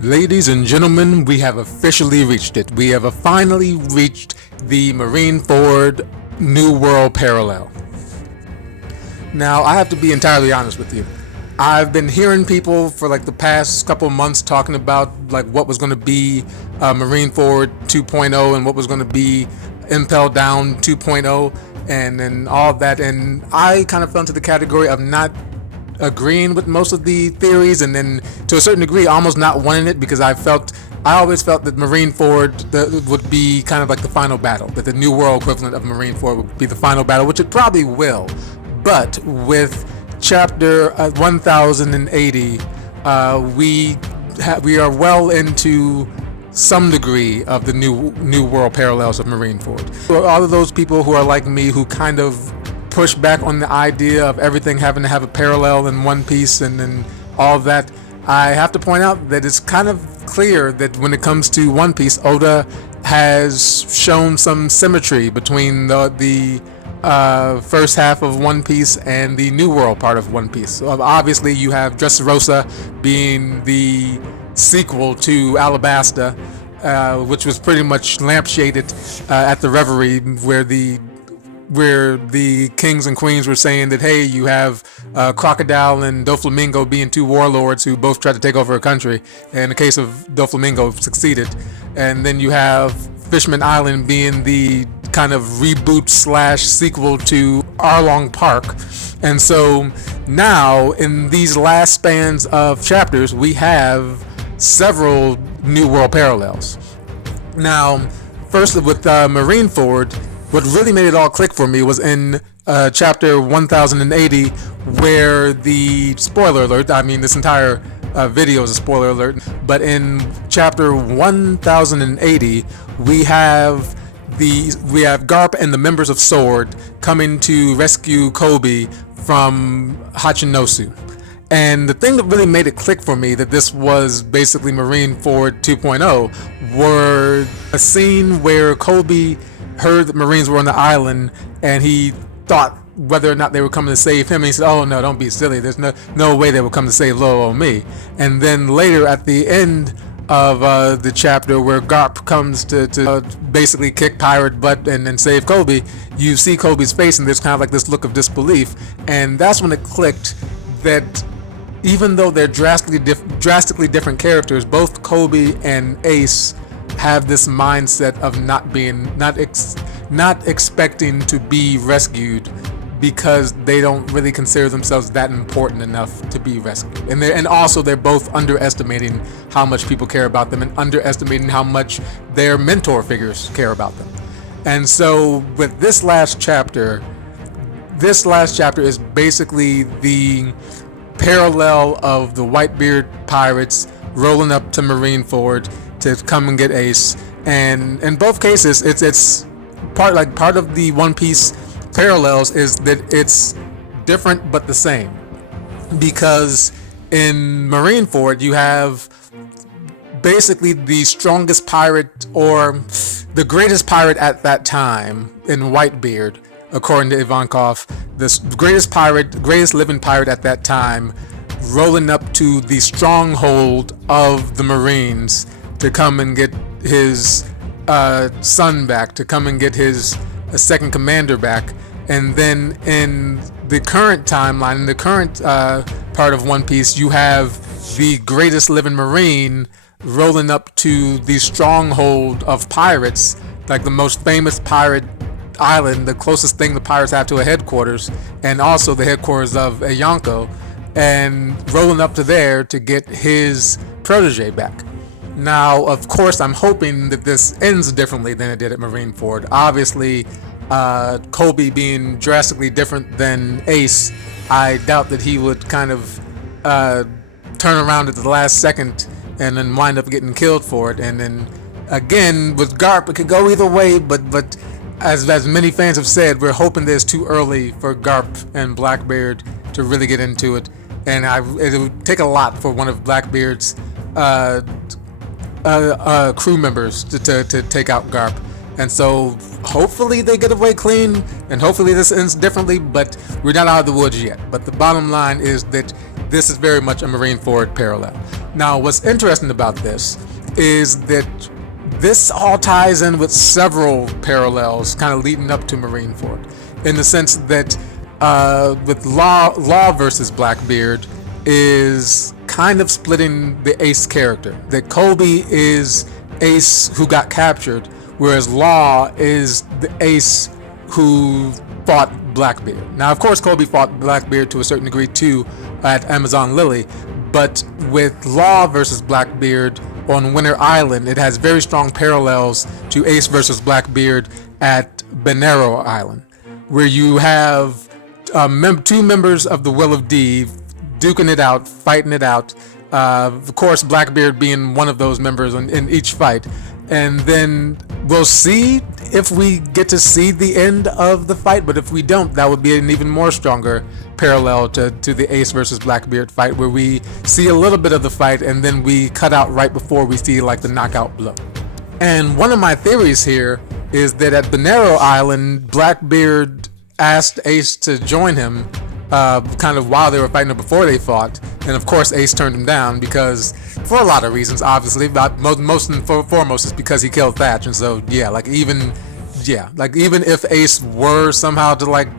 Ladies and gentlemen, we have officially reached it. We have finally reached the Marineford New World parallel. Now, I have to be entirely honest with you. I've been hearing people for like the past couple months talking about like what was going to be Marineford 2.0 and what was going to be Impel Down 2.0 and all of that. And I kind of fell into the category of not agreeing with most of the theories, and then to a certain degree almost not wanting it, because I always felt that Marineford would be kind of like the final battle, that the New World equivalent of Marineford would be the final battle, which it probably will. But with chapter 1080, we are well into some degree of the new world parallels of Marineford. For all of those people who are like me, who kind of push back on the idea of everything having to have a parallel in One Piece and all of that, I have to point out that it's kind of clear that when it comes to One Piece, Oda has shown some symmetry between the first half of One Piece and the New World part of One Piece. So obviously you have Dressrosa being the sequel to Alabasta, which was pretty much lampshaded at the Reverie, where the kings and queens were saying that, hey, you have Crocodile and Doflamingo being two warlords who both tried to take over a country. And in the case of Doflamingo, succeeded. And then you have Fishman Island being the kind of reboot / sequel to Arlong Park. And so now, in these last spans of chapters, we have several New World parallels. Now, first with Marineford, what really made it all click for me was in chapter 1080, where the spoiler alert, I mean this entire video is a spoiler alert, but in chapter 1080 we have Garp and the members of Sword coming to rescue Kobe from Hachinosu. And the thing that really made it click for me that this was basically Marineford 2.0 were a scene where Kobe heard that Marines were on the island, and he thought whether or not they were coming to save him, and he said, oh no, don't be silly, there's no way they will come to save little old me. And then later at the end of the chapter, where Garp comes to basically kick pirate butt and save Kobe, you see Kobe's face and there's kind of like this look of disbelief, and that's when it clicked that even though they're drastically different characters, both Kobe and Ace have this mindset of not expecting to be rescued, because they don't really consider themselves that important enough to be rescued. And also they're both underestimating how much people care about them and underestimating how much their mentor figures care about them. And so with this last chapter is basically the parallel of the Whitebeard pirates rolling up to Marineford to come and get Ace. And in both cases, it's part of the One Piece parallels is that it's different but the same, because in Marineford you have basically the strongest pirate, or the greatest pirate at that time in Whitebeard, according to Ivankov, the greatest living pirate at that time, rolling up to the stronghold of the Marines to come and get his son back, to come and get his second commander back. And then in the current timeline, in the current part of One Piece, you have the greatest living Marine rolling up to the stronghold of pirates, like the most famous pirate island, the closest thing the pirates have to a headquarters, and also the headquarters of Yonko, and rolling up to there to get his protege back. Now, of course, I'm hoping that this ends differently than it did at Marineford. Obviously, Kobe being drastically different than Ace, I doubt that he would kind of turn around at the last second and then wind up getting killed for it. And then again, with Garp, it could go either way, but as many fans have said, we're hoping that it's too early for Garp and Blackbeard to really get into it. And it would take a lot for one of Blackbeard's crew members to take out Garp. And so hopefully they get away clean, and hopefully this ends differently, but we're not out of the woods yet. But the bottom line is that this is very much a Marineford parallel. Now, what's interesting about this is that this all ties in with several parallels kind of leading up to Marineford, in the sense that with Law versus Blackbeard is kind of splitting the Ace character. That Colby is Ace who got captured, whereas Law is the Ace who fought Blackbeard. Now, of course, Colby fought Blackbeard to a certain degree too at Amazon Lily, but with Law versus Blackbeard on Winter Island, it has very strong parallels to Ace versus Blackbeard at Benero Island, where you have two members of the Will of D duking it out, fighting it out. Of course, Blackbeard being one of those members in each fight. And then we'll see if we get to see the end of the fight, but if we don't, that would be an even more stronger parallel to the Ace versus Blackbeard fight, where we see a little bit of the fight and then we cut out right before we see like the knockout blow. And one of my theories here is that at Benero Island, Blackbeard asked Ace to join him kind of while they were fighting or before they fought, and of course Ace turned him down because, for a lot of reasons, obviously, but most and foremost is because he killed Thatch. And so even if Ace were somehow to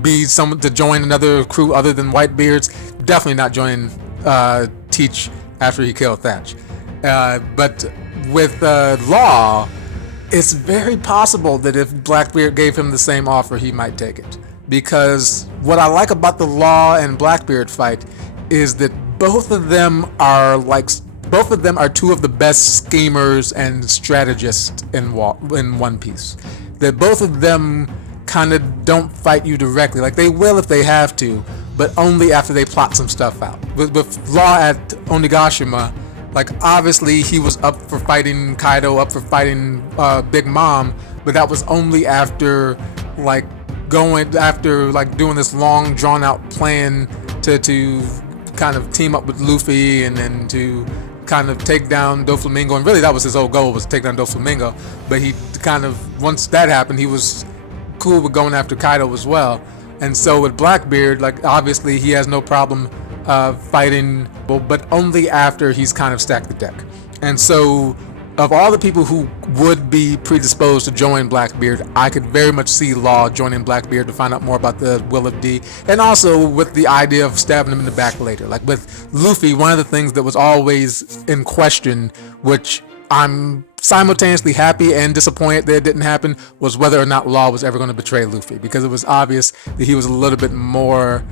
be someone to join another crew other than Whitebeard's, definitely not joining Teach after he killed Thatch. But with Law, it's very possible that if Blackbeard gave him the same offer, he might take it. Because what I like about the Law and Blackbeard fight is that both of them are two of the best schemers and strategists in One Piece. That both of them kind of don't fight you directly. Like, they will if they have to, but only after they plot some stuff out. With Law at Onigashima, obviously he was up for fighting Kaido, up for fighting Big Mom, but that was only after doing this long drawn out plan to kind of team up with Luffy and then to kind of take down Doflamingo. And really that was his whole goal, was to take down Doflamingo. But he kind of, once that happened, he was cool with going after Kaido as well. And so with Blackbeard, obviously he has no problem fighting, but only after he's kind of stacked the deck. And so of all the people who would be predisposed to join Blackbeard, I could very much see Law joining Blackbeard to find out more about the Will of D, and also with the idea of stabbing him in the back later. Like with Luffy, one of the things that was always in question, which I'm simultaneously happy and disappointed that it didn't happen, was whether or not Law was ever going to betray Luffy, because it was obvious that he was a little bit more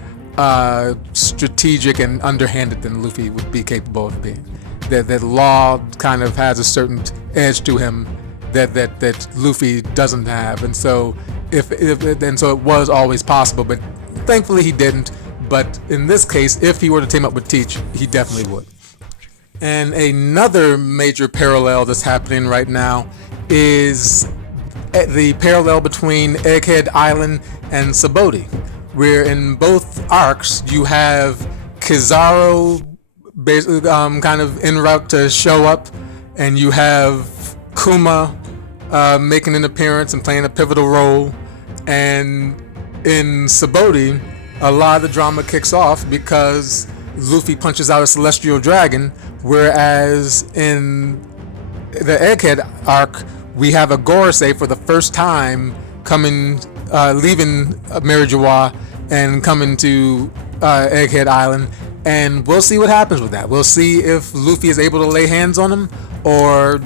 strategic and underhanded than Luffy would be capable of being. That Law kind of has a certain edge to him that Luffy doesn't have, and so it was always possible, but thankfully he didn't. But in this case, if he were to team up with Teach, he definitely would. And another major parallel that's happening right now is the parallel between Egghead Island and Sabaody, where in both arcs you have Kizaru basically kind of en route to show up, and you have Kuma making an appearance and playing a pivotal role. And in Sabaody, a lot of the drama kicks off because Luffy punches out a celestial dragon, whereas in the Egghead arc, we have a Gorosei for the first time leaving Marijois and coming to Egghead Island. And we'll see what happens with that. We'll see if Luffy is able to lay hands on him or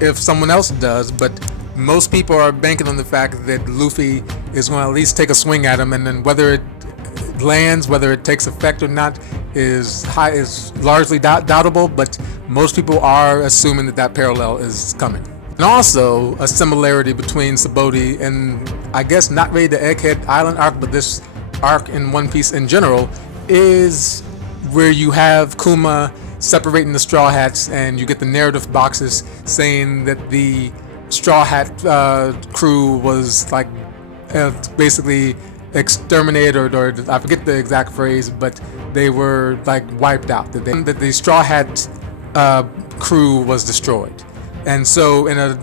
if someone else does. But most people are banking on the fact that Luffy is going to at least take a swing at him, and then whether it lands, whether it takes effect or not, is largely doubtable. But most people are assuming that parallel is coming. And also a similarity between Sabaody and, I guess, not really the Egghead Island arc, but this arc in One Piece in general, is where you have Kuma separating the Straw Hats, and you get the narrative boxes saying that the Straw Hat crew was basically exterminated, or I forget the exact phrase, but they were wiped out. That the Straw Hat crew was destroyed. And so in a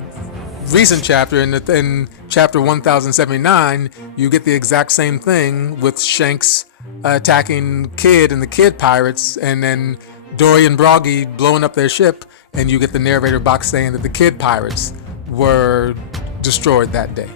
recent chapter, in chapter 1079, you get the exact same thing with Shanks attacking Kid and the Kid Pirates, and then Dory and Broggy blowing up their ship, and you get the narrator box saying that the Kid pirates were destroyed that day.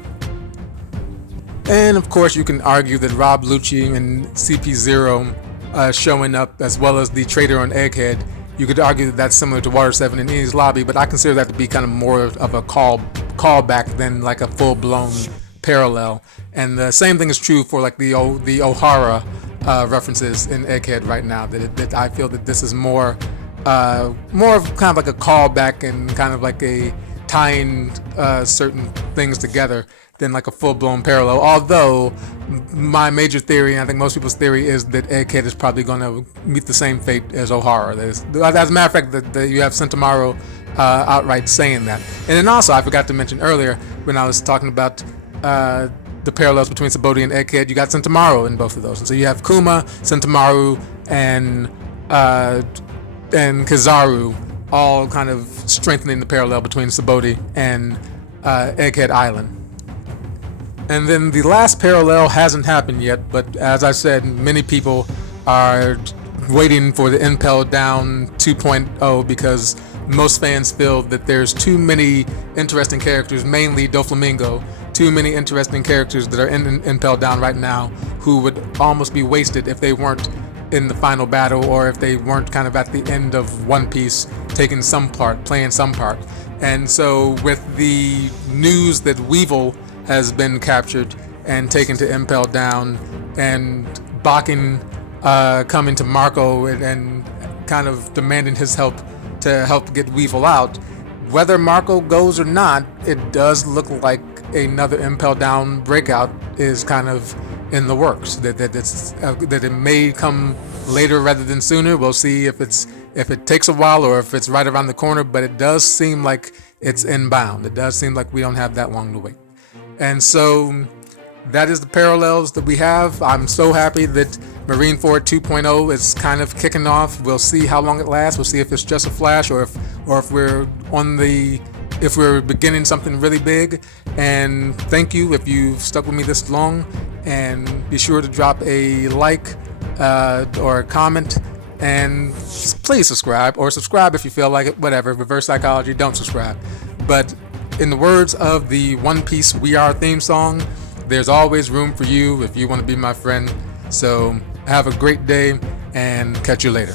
And of course, you can argue that Rob Lucci and CP0 showing up, as well as the traitor on Egghead, you could argue that that's similar to Water 7 and Enies Lobby, but I consider that to be kind of more of a callback than like a full-blown parallel. And the same thing is true for like the O'Hara references in Egghead right now. That I feel that this is more of kind of like a callback and kind of like a tying certain things together than like a full-blown parallel. Although my major theory, and I think most people's theory, is that Egghead is probably going to meet the same fate as O'Hara. As a matter of fact, that you have Sentomaru outright saying that. And then also, I forgot to mention earlier when I was talking about the parallels between Sabaody and Egghead, you got Sentomaru in both of those. And so you have Kuma, Sentomaru, and Kizaru all kind of strengthening the parallel between Sabaody and Egghead Island. And then the last parallel hasn't happened yet, but as I said, many people are waiting for the Impel Down 2.0 because most fans feel that there's too many interesting characters, mainly Doflamingo, too many interesting characters that are in Impel Down right now who would almost be wasted if they weren't in the final battle, or if they weren't kind of at the end of One Piece taking some part, playing some part. And so with the news that Weevil has been captured and taken to Impel Down, and Bakken coming to Marco and kind of demanding his help to help get Weevil out, whether Marco goes or not, it does look like another Impel Down breakout is kind of in the works. That it may come later rather than sooner. We'll see if it takes a while or if it's right around the corner, but it does seem like it's inbound. It does seem like we don't have that long to wait. And so that is the parallels that we have. I'm so happy that Marineford 2.0 is kind of kicking off. We'll see how long it lasts. We'll see if it's just a flash or if we're beginning something really big. And thank you if you've stuck with me this long. And be sure to drop a like or a comment. And please subscribe, or subscribe if you feel like it. Whatever. Reverse psychology. Don't subscribe. But in the words of the One Piece We Are theme song, there's always room for you if you want to be my friend. So have a great day and catch you later.